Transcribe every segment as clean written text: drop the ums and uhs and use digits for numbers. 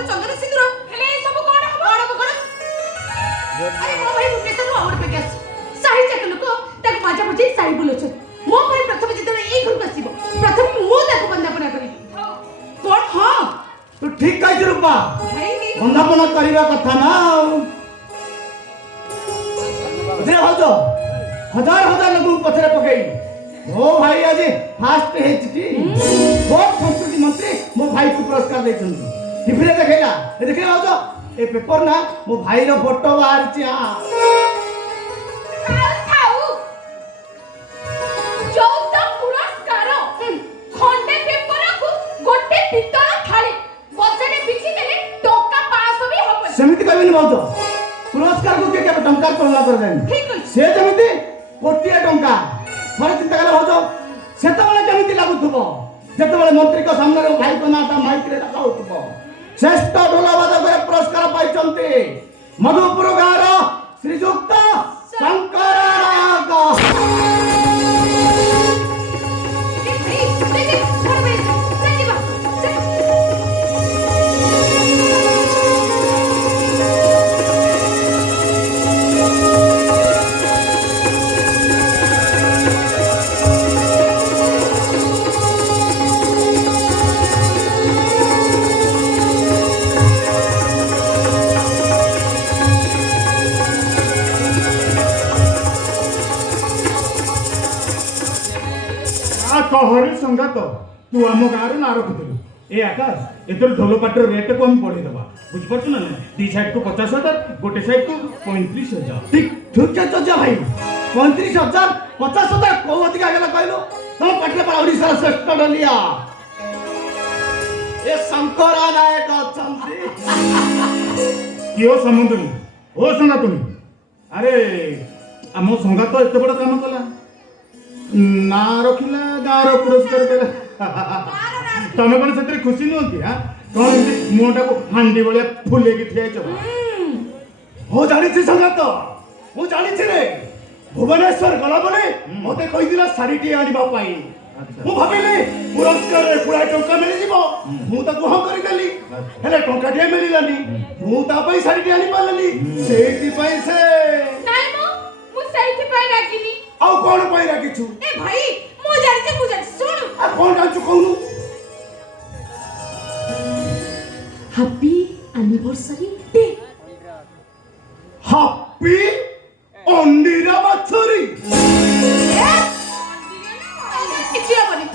हाथ चंदन सिंदूर हेले ए सब कोन हबो कोन अरे मो भाई भुवनेश्वर आउट पे गैस साही जक लोक तक माजा मुझे साही बुलोछ मो भाई प्रथम जेते ए घर बसिबो प्रथम मु ताको बंदापना करी कोन हां तू ठीक कहि रूपा भाई नी बंदापना करबा कथा ना जे हो जो हजार हजार लोग पछरे पकई ओ भाई आज फास्ट हेचटी बहुत संस्कृति मंत्री मो भाई को पुरस्कार देछन टीवी रे देखैला देखले हो जो ए पेपर ना मो भाई रो फोटो बाहर छी हां खाऊ चौथा पुरस्कार खंडे पेपर को गोटे पितल थाली बसरे बिछि देले टोका पास भी हबो समिति कहबिनी बहुत पुरस्कार को के टंकार करला कर जानी ठीक है से जमिति कोटिया टंका थोड़े चिंता करा हो जाओ सेतबेले जमिति लागुथबो जेतबेले मंत्री को सामने रे भाई को नाटा माइक रे लगाउथबो श्रेष्ठ ढोलवादक रे पुरस्कार पाइचंती मधुपुर गार श्रीजुक्त शंकर नायक कहरी संगात तू आम गाँव ना रखिलु ए आकाश एथर ढोल पाटर रेट को हम बढ़े देबा बुझ पड़छ ना दी साइड को 50,000 गोटे साइड को 35,000 ठीक ठीक है जा भाई 35,000 50,000 को अधिक आगला कहलो तुम पटले पर ओडिसा श्रेष्ठ डलिया ए शंकर नायक अछंती कियो समुद्री ओ संगा तुम अरे आम संगात एते बड़ काम कला ना रखिला गाँव पुरस्कार देला तमे कौन से खुशी नुह कि हाँ कौन मुहटा को हांडी भाया फुले की ठिया हो जानी संगात मु जानी रे भुवनेश्वर गला बने मते कहि दिला साड़ीटी आनिबा पाई मु भाबिले पुरस्कार रे पुरा टंका मिलि जिवो मु ताको हम करि देली हेले टंका टे मिलिलानी मु ता पई साड़ीटी आनि पालली सेति पई से नाइ मु सेति पई रागिनी आउ कोन पई रागिछु ए भाई मु जानि सुन आ कोन जाछु कहनु हैप्पी एनिवर्सरी डे हैप्पी अंडीरा बाछरी किछि हबनी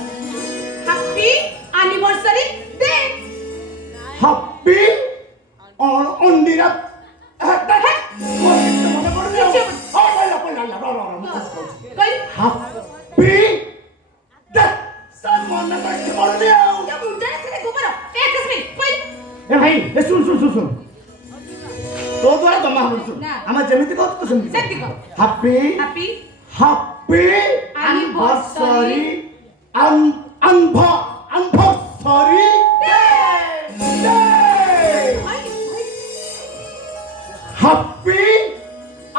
हैप्पी एनिवर्सरी डे हैप्पी अंडीरा हटा है मन पड़ गया ओ कई हैप्पी द सन मन पड़ गया या बुंडा से गोबर ए कसमी कई ए भाई ए सुन तो द्वारा दमा हम सुन ना। हम जेमिति कहत तो सुन सेति कह happy happy anniversary anniversary day happy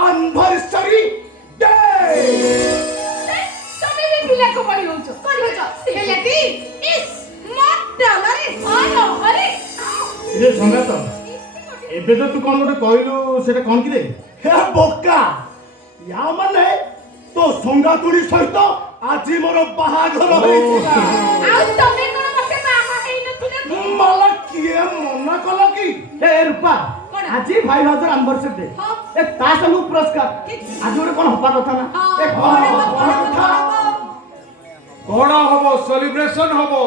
anniversary day तमे भी मिला को पड़ी होछ कोन होछ हेलेटी इस मत डालरे आनो अरे ये संगात एबे तो तू कौन गोटे कहलु सेटा कौन कि रे हे बोका या माने तो संगातुड़ी सहित आज मोर बाहाघर होइतिला आ तमे कोन मते बाहा हेइ नथिले मला किए मना कला की हे रूपा कोन? आज भाई भाजर एनिवर्सरी डे हाँ। ए ता संग पुरस्कार ठीक। आज गोटे कोन हपा कथा ना हाँ, ए हाँ, कोन कथा कौन हबो सेलिब्रेशन हबो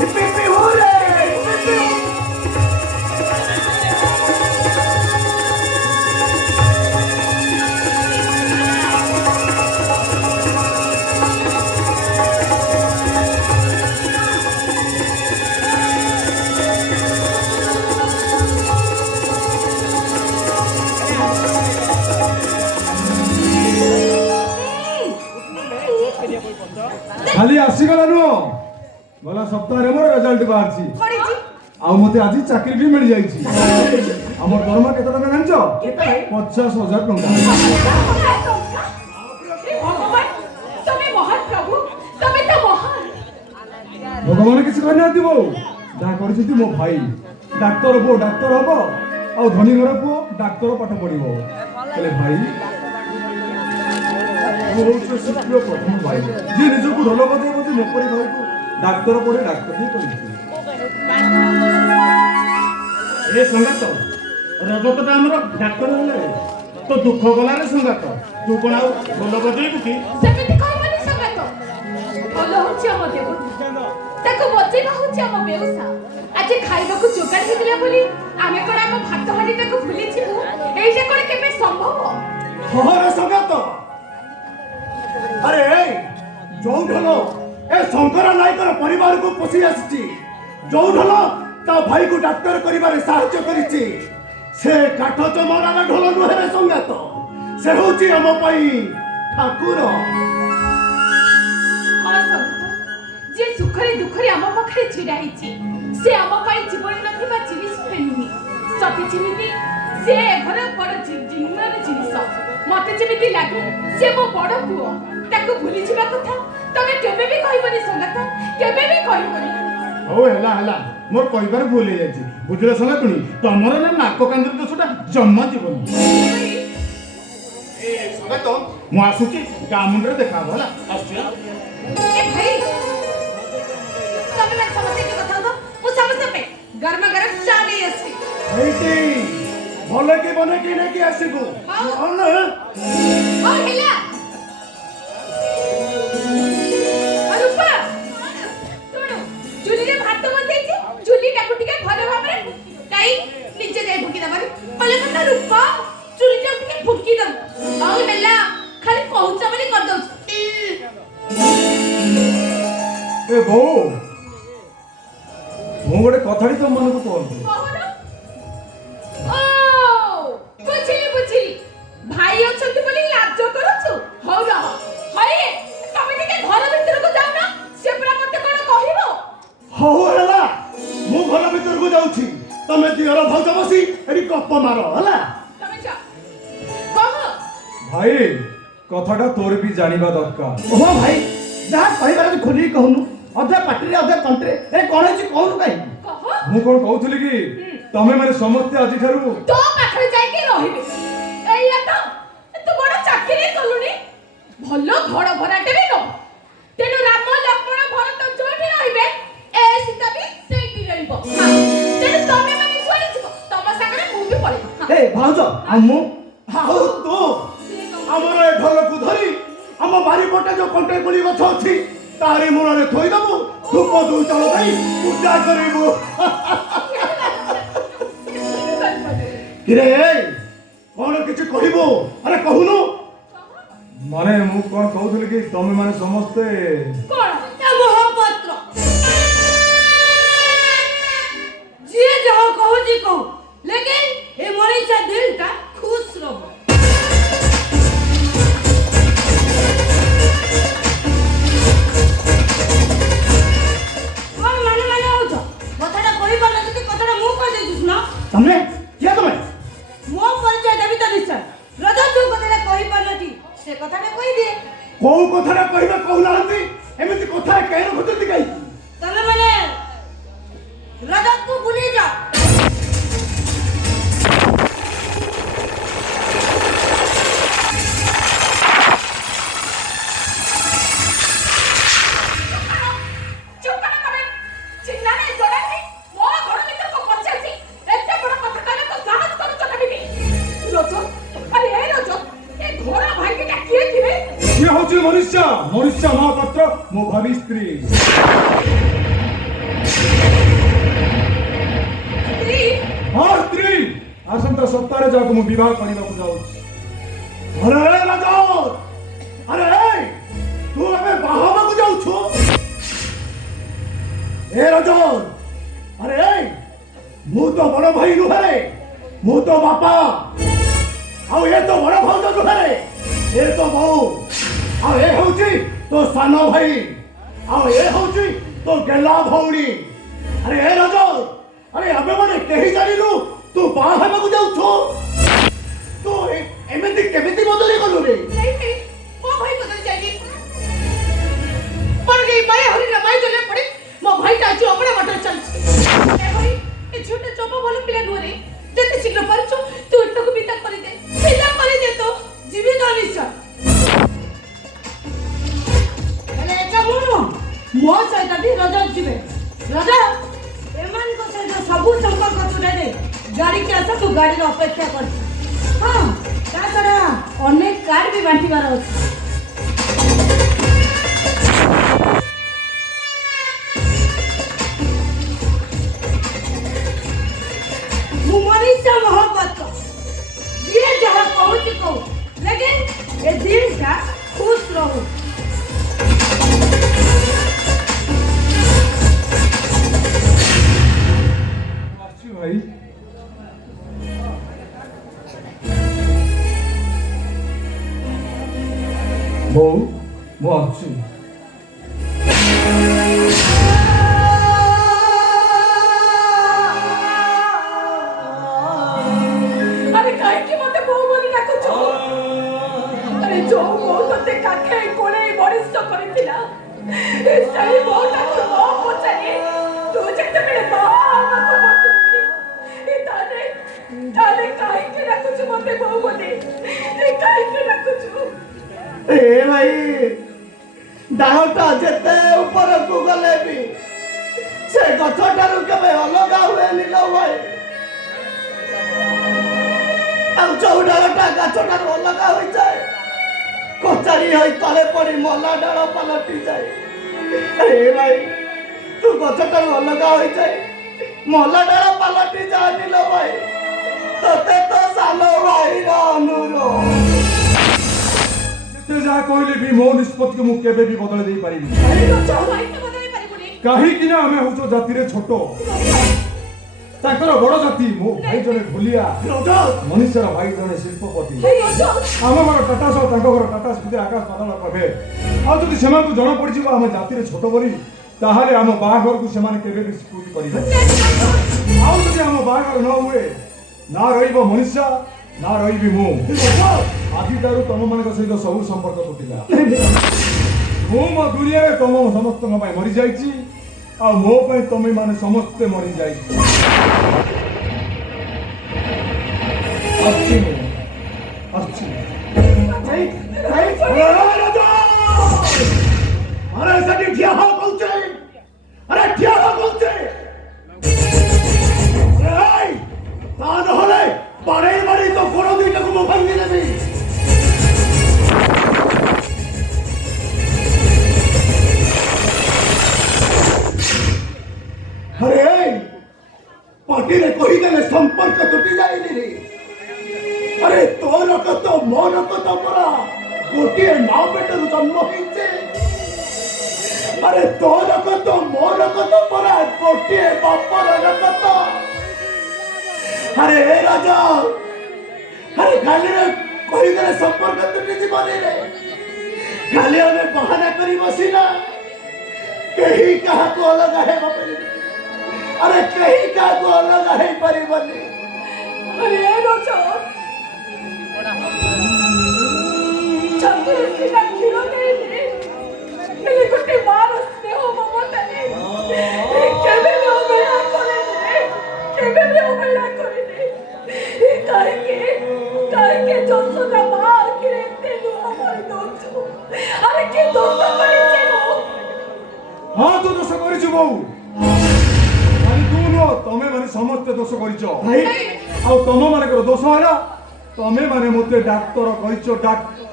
हिप्पी होरे खाली आसीगला नु गला सप्ताह मोर रिजल्ट बाहरची पड़ीची आ मते आज चाकरी भी मिल जाईची हमर दरमा केते टका जानछो 50,000 टका भगवान तमे महान प्रभु तमे तो महान भगवान किसी कहना दिबो ଯାହା କରିଛନ୍ତି ମୋ ଭାଇ ଡାକ୍ତର ପୁଅ ଡାକ୍ତର ହବ ଆଉ ଧନୀ ଘର ପୁଅ ଡାକ୍ତର ପାଠ ପଢିବ ହେଲେ ଭାଇ ମୁଁ ହଉଛି ଶିକ୍ଷିତ ପ୍ରଥମ ଭାଇ ଯିଏ ନିଜକୁ ଢୋଲ ବଜେଇ ବଜେଇ ମୋ ପରି ଭାଇକୁ ଡାକ୍ତର ପଢି ଡାକ୍ତର ହିଁ କରିଛି। ଏ ସଙ୍ଗାତ ରଜତଟା ଆମର ଡାକ୍ତର ହେଲେ ତ ଦୁଃଖ ଗଲାରେ ସଙ୍ଗାତ ତୁ କଣ ଆଉ ଭଲ ବଜେଇବୁ କି? ସେମିତି କହିବନି ସଙ୍ଗାତ। ଭଲ ହଉଛି ଆମ ଦେବ, ତାକୁ ବଜେଇବା ହଉଛି ଆମ ବେଉସା। ଆଜି ଖାଇବାକୁ ଯୋଗାଡ଼ ହେଇଥିଲା ବୋଲି ଆମେ କଣ ଆମ ଭାତ ହାଣ୍ଡିଟାକୁ ଭୁଲିଯିବୁ? ଏଇଟା କଣ କେବେ ସମ୍ଭବ? ହରେ ସଙ୍ଗାତ ଆରେ ଯୋଉ ଢୋଲ ଏ ଶଙ୍କର ନାୟକର ପରିବାରକୁ ପୋଷି ଆସିଛି, ଯୋଉ ଢୋଲ ତା ଭାଇକୁ ଡାକ୍ତର କରିବାରେ ସାହାଯ୍ୟ କରିଛି, ସେ କାଠ ଚମଡ଼ାର ଢୋଲ ନୁହେଁ ସଙ୍ଗାତ, ସେ ହଉଛି ଆମ ପାଇଁ ଠାକୁର। ହଁ ସଙ୍ଗାତ, ଯିଏ ସୁଖରେ ଦୁଃଖରେ ଆମ ପାଖରେ ଛିଡ଼ା ହେଇଛି, ସେ ଆମ ପାଇଁ ଜୀବନ ନଥିବା ଜିନିଷ ନୁହେଁ। ସତେ ଯେମିତି ସେ ଘର ବଡ଼ ଜୀବନର ଜିନିଷ। ମତେ ଯେମିତି ଲାଗେ ସେ ମୋ ବଡ଼ ପୁଅ, ତାକୁ ଭୁଲିଯିବା କଥା ତମେ କେବେ ବି କହିବନି ସଙ୍ଗାତ, କେବେ ବି କହିବନି। ହଉ ହେଲା ହେଲା ମୋର କହିବାର ଭୁଲ ହେଇଯାଇଛି ବୁଝିଲ ସଙ୍ଗାତୁଣୀ, ତମର ନା ନାକ କାନ୍ଦିର ଦୋଷଟା ଜମା ଯିବନି। ଏ ସଙ୍ଗାତ ମୁଁ ଆସୁଛି, ଗାଁ ମୁଣ୍ଡରେ ଦେଖା ହବ ହେଲା, ଆସୁଛି। ଏ ଭାଇ ତମେ ମାନେ ସମସ୍ତେ ଏଠି କଥା ହବ, ମୁଁ ସମସ୍ତଙ୍କ ପାଇଁ ଗରମ ଗରମ ଚା ନେଇ ଆସିବି। ଏଇଠି ଭଲ କି ବନେଇକି ନେଇକି ଆସିବୁ। ହଉ ହେଲା ରୂପା ଶୁଣୁ, ଚୁଲିରେ ଭାତ ବସେଇଛି, ଚୁଲିଟାକୁ ଟିକେ ଭଲ ଭାବରେ କାଇ ନିଜେ ଯାଇ ଫୁକି ଦବାନି କହିଲେ କଥା ରୂପା, ଚୁଲିଟାକୁ ଟିକେ ଫୁକି ଦବୁ। ଆଉ ହେଲା ଖାଲି କହୁଛ ବୋଲି କରିଦଉଛି। ଏ ବୋଉ ମୁଁ ଗୋଟେ କଥାଟି ତ ମନକୁ କହୁଛି। କହୁନ। ଓ ବୁଝିଲି ବୁଝିଲି, ଭାଇ ଅଛନ୍ତି ବୋଲି ଲାଜ କରୁଛୁ। ହଉ ରହ, ହଇ ତମେ ଟିକେ ଘର ଭିତରକୁ ଯାଉନ, ସେ ପୁରା ମତେ କଣ କହିବ। ହଉ ହେଲା ମୁଁ ଘର ଭିତରକୁ ଯାଉଛି, ତମେ ଦିଅର ଭାଉଜ ବସି ଏଠି ଗପ ମାର ହେଲା। ତମେ ଯା କହ। ଭାଇ କଥାଟା ତୋର ବି ଜାଣିବା ଦରକାର। ଓହୋ ଭାଇ ଯାହା କହିବାର ଅଛି ଖୋଲିକି କହୁନୁ, ଅଧା ପାଟିରେ ଅଧା ତଣ୍ଟିରେ ଏ କଣ ହେଇଛି କହୁନୁ କାହିଁକି? କହ। ମୁଁ କଣ କହୁଥିଲି କି ତମେ ମାନେ ସମସ୍ତେ ଆଜିଠାରୁ ତୋ ପାଖରେ ଯାଇକି ରହିବେ। ଏଇଆ ତ, ତୁ ବଡ ଚାକିରି କଲୁଣି, ଭଲ ଘର ଭରାଟେ ବି ନୁହଁ। ତେଣୁ ରାମ ଲକ୍ଷ୍ମଣ ଭରତ ଯୋଉଠି ରହିବେ, ଏ ସୀତା ବି ସେଇଠି ରହିବ। ତେଣୁ ତମେ ମାନେ ଯୁଆଡେ ଯିବ, ତମ ସାଙ୍ଗରେ ମୁଁ ବି ପଳେଇବି। ଏ ଭାଉଜ ଆଉ ମୁଁ ଆଉ ତୁ ଆମର ଏ ଢୋଲକୁ ଧରି ଆମ ବାରିପଟେ ଯୋଉ କଣ୍ଟେଇ କୋଳି ଗଛ ଅଛି ତାରି ମୂଳରେ ଥୋଇଦବୁ, ଧୂପ ଦୁଇ ତଳ ଦେଇ ପୂଜା କରିବୁ। କିରେ କଣ କିଛି କହିବୁ? ଆରେ କହୁନୁ। ମାନେ ମୁଁ କଣ କହୁଥିଲି କି ତମେ ମାନେ ସମସ୍ତେ କଣ ଏ ମହାପାତ୍ର, ଯିଏ ଯାହା କହୁଛି କହୁ, ଲେକିନ ଏ ମଣିଷ ଦିଲଟା ଖୁଶ ରହ। କଣ ମାନେ ମାନେ ହଉଛ? କଥାଟା କହିପାରୁନ ଯଦି କଥାଟା ମୁଁ କହିଦେଇଛି ଶୁଣ। ତମେ କିଏ ତମେ? ମୋ ପରିଚୟ ଦେବି ତ ନିଶ୍ଚୟ। ରଜା ଯୋଉ କଥାଟା କହିପାରୁନଟି ସେ କଥାଟା କହିଦିଏ। କୋଉ କଥାଟା କହିବେ କହୁନାହାନ୍ତି, ଏମିତି କଥା କାହିଁ ରଖୁଛନ୍ତି କାହିଁକି? ତମେ ମାନେ ରଜତକୁ ଭୁଲି ଯାଅ। କିଏ ହଉଛି ମନୁଷ୍ୟ ମନୁଷ୍ୟ ମହାପାତ୍ର ମୋ ଭାବି ସ୍ତ୍ରୀ। ହଁ ସ୍ତ୍ରୀ, ଆସନ୍ତା ସପ୍ତାହରେ ଯାହାକୁ ମୁଁ ବିବାହ କରିବାକୁ ଯାଉଛି। ଆରେ ରାଜା, ଆରେ ତୁ ଏବେ ବାହା ହେବାକୁ ଯାଉଛୁ? ଏ ରାଜା, ଆରେ ମୁଁ ତ ବଡ ଭାଇ ନୁହେଁ, ମୁଁ ତ ବାପା, ଆଉ ଏ ତ ବଡ ଭାଉଜ ନୁହେଁ, ଏ ତ ବୋଉ, ଆଉ ଏ ହଉଛି ତୋ ସାନ ଭାଇ, ଆଉ ଏ ହଉଛି ତୋ ଗେଲା ଭଉଣୀ। ଆରେ ଏ ରାଜା, ଆରେ ଆମେ ମାନେ କେହି ଜାଣିନୁ ତୁ ବାହା ହେବାକୁ ଯାଉଛୁ? ତୁ ଏମିତି କେମିତି ବଦଳି ଗଲୁ ରେ? ମୋ ଭାଇ ବଦଳି ଯାଇନି। पर गई माया हरी रमाई जले पड़े मो भाई ता जो अपना मटर चल ए भाई ए छोटे चोपा बोल पिला नुरे जते शीघ्र परचो तू इतको बिता कर दे तो जीवी न निशा अरे एका मो सहित भी रजा जीवे रजा एमान को सहित सबु संपर्क छुटा दे गाड़ी के आसा तू गाड़ी रो अपेक्षा कर हां ता छडा अनेक कार भी बांटीबार अछि मनीषा मोहब्बत को ये जहाँ पहुँच को लेकिन ये दिल का खुश रहो भाई बहु मु आछि अरे काहे की मते बहु बोली डाको छो अरे जो बहु तते काखे कोणे बरिष्ठ करितिला ए सही बहु डाको बहु पछानी तू जते मेरे बाबा को मते ए ताने काहे की डाको छो मते बहु बोली ए काहे की डाको छो ए भाई डालटा जेते ऊपर को गले भी से गछटारू केबे अलगा हुए नीलो भाई अब चौडालटा गछटारू अलगा होई जाए कोचारी होई तले पड़ी मल्ला डाल पलटी जाए ए भाई तू गछटारू अलगा होई जाए मल्ला डाल पलटी जाए नीलो भाई तते तो सालो भाई रो अनुरोध ते जा कहले भी मो निष्पत्ति को मु केबे भी बदल देई परिबी अरे रचा भाई के बदले परिबुनी काहे कि ना हमें हुचो जाति रे छोटो ताकर बड़ जाति मो भाई जने भुलिया मनीषर भाई जने शिल्पपति हे रचा आम घर टाटा सह ताको घर टाटा स्थिति आकाश पाताल प्रभे आ जदि सेमान को जणा पड़ि हम जाति रे छोटो बोली ताहाले हम बाहाघर को सेमान केबे भी स्वीकृति करिबे आ जदि हम बाहाघर न हुए ना रहिबो मनीषा ना रहिबी मु आदि दारू तम मान सहित सब संपर्क तुटिला मो मो दुनिया रे तम समस्त मरी जाइछि आ मो पई तमे माने समस्त मरी जाइछि अच्छी अरे सटी ठिया हो बोलते अरे ठिया हो बोलते अरे ता नहले बड़े बड़े तो कोनो दुईटा को मो भांगी देबी अरे पार्टी रे कोई देले संपर्क टूटी जाइली रे अरे तोर कतो मोर कतो परा गोटिए मां पेटरु जन्म होइছে अरे तोर कतो मोर कतो परा गोटिए बापर कतो अरे राजा अरे खाली रे कोई देले संपर्क टूटी जीवनी रे खाली हमें बहाना करी बसिना कहीं कहा को अलग है बापरे अरे कहीं का को अलग है परिबनी अरे रचा चंद्र से ना खिलो नहीं मेरे गुट्टे मार उसने हो ममता ने केबे हो गया करे ने केबे हो गया करे ने काहे के जो सुना मार के रहते लो हमारे दोस्त अरे के दोस्त करे चलो हां तो दोष करिछु बहु माने तू नो तमे माने समस्त दोष करिছো भाई आ तम माने दोष हला तमे माने मते डाक्टर कहिছো डाक्टर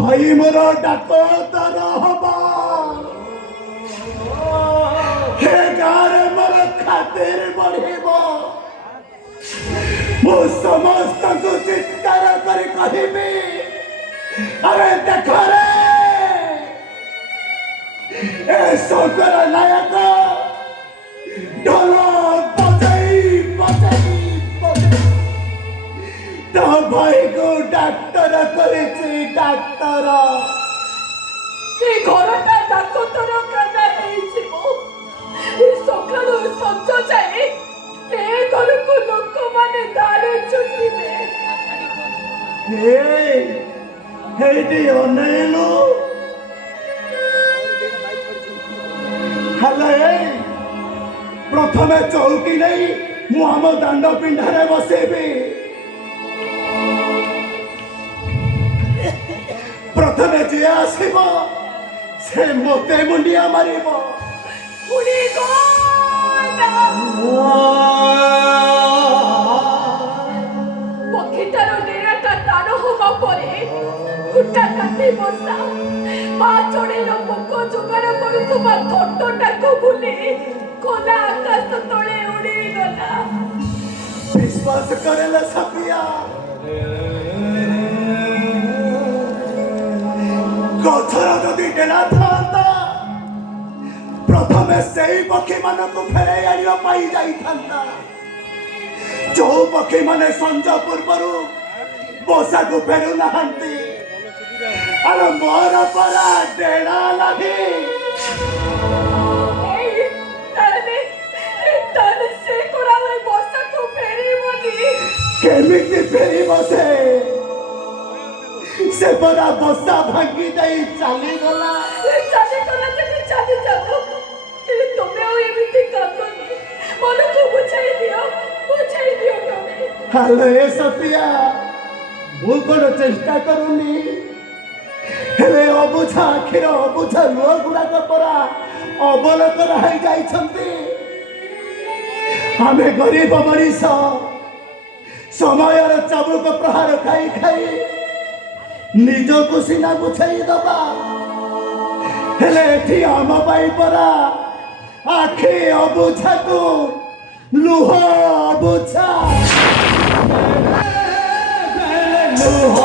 भाई मोरा डाको तर हबा हे गार मोर खातिर बढ़िबो मो समस्त को चित्कार कर कहिबी अरे देख रे ଏ ଶଙ୍କର ନାୟକ ଢୋଲ ବଜାଇ ବଜାଇ ବଜାଇ ତା ଭାଇକୁ ଡାକ୍ତର କରିଛି ଡାକ୍ତର। ଏ ଘରଟା ଡାକ୍ତରଖାନା ହେଇଯିବ। ଏ ସକାଳୁ ସଞ୍ଜ ଯାଏ ଏ ଘରକୁ ଲୋକମାନେ ଦାରୁ ଚୁଟିବେ। ହେଇଟି ଅନେଇଲୁ ହେଲେ ପ୍ରଥମେ ଚୌକି ନେଇ ମୁଁ ଆମ ଦାଣ୍ଡ ପିଣ୍ଡାରେ ବସେଇବି। ପ୍ରଥମେ ଯିଏ ଆସିବ ସେ ମୋତେ ମୁଣ୍ଡିଆ ମାରିବ। ପକ୍ଷୀଟାର ଡେରାଟା ଟାଣ ହବା ପରେ କୁଟା କାଟି ବସା ମା ଚଢ଼େଇର ପୋକ ଯୋଗାଡ଼ କରୁଥିବା ଥଣ୍ଟଟାକୁ ଭୁଲି ଖୋଲା ଆକାଶ ତଳେ ଉଡ଼ିଗଲା। ବିଶ୍ୱାସ କରେଲା ସଫିଆ ଗଛର ଯଦି ଡେରା ଥାନ୍ତା ପ୍ରଥମେ ସେଇ ପକ୍ଷୀମାନଙ୍କୁ ଫେରାଇ ଆଣିବା ପାଇଁ ଯାଇଥାନ୍ତା। ଯୋଉ ପକ୍ଷୀମାନେ ସଞ୍ଜ ପୂର୍ବରୁ ବସାକୁ ଫେରୁନାହାନ୍ତି। ଆରେ ମୋର ପରା ଡେରା ଲାଗି। ତାହେଲେ ସେ କୋଡ଼ା ବସାକୁ ଫେରିବନି। କେମିତି ଫେରିବ ସେ? ସେ ପରା ବସା ଭାଙ୍ଗି ଦେଇ ଚାଲିଗଲା। ଚାଲିଗଲା ଯଦି ଚାଲି ଯାଉ। ତମେ ଆଉ ଏମିତି କାନ୍ଦନି। ମନକୁ ବୁଝାଇ ଦିଅ ତମେ। ହ୍ୟାଲୋ ଏ ସତିଆ ମୁଁ କଣ ଚେଷ୍ଟା କରୁନି ହେଲେ ଅବୁଝା ଆଖିର ଅବୁଝା ଲୁହ ଗୁଡାକ ପରା ଅବଲୋକନ ହେଇଯାଇଛନ୍ତି। ଆମେ ଗରିବ ମଣିଷ ସମୟର ଚାବୁକ ପ୍ରହାର ଖାଇ ଖାଇ ନିଜକୁ ସିନା ବୁଝେଇ ଦବା ହେଲେ ଏଠି ଆମ ପାଇଁ ପରା ଆଖି ଅବୁଝାକୁ ଲୁହ ଅବୁଝା ଲୁହ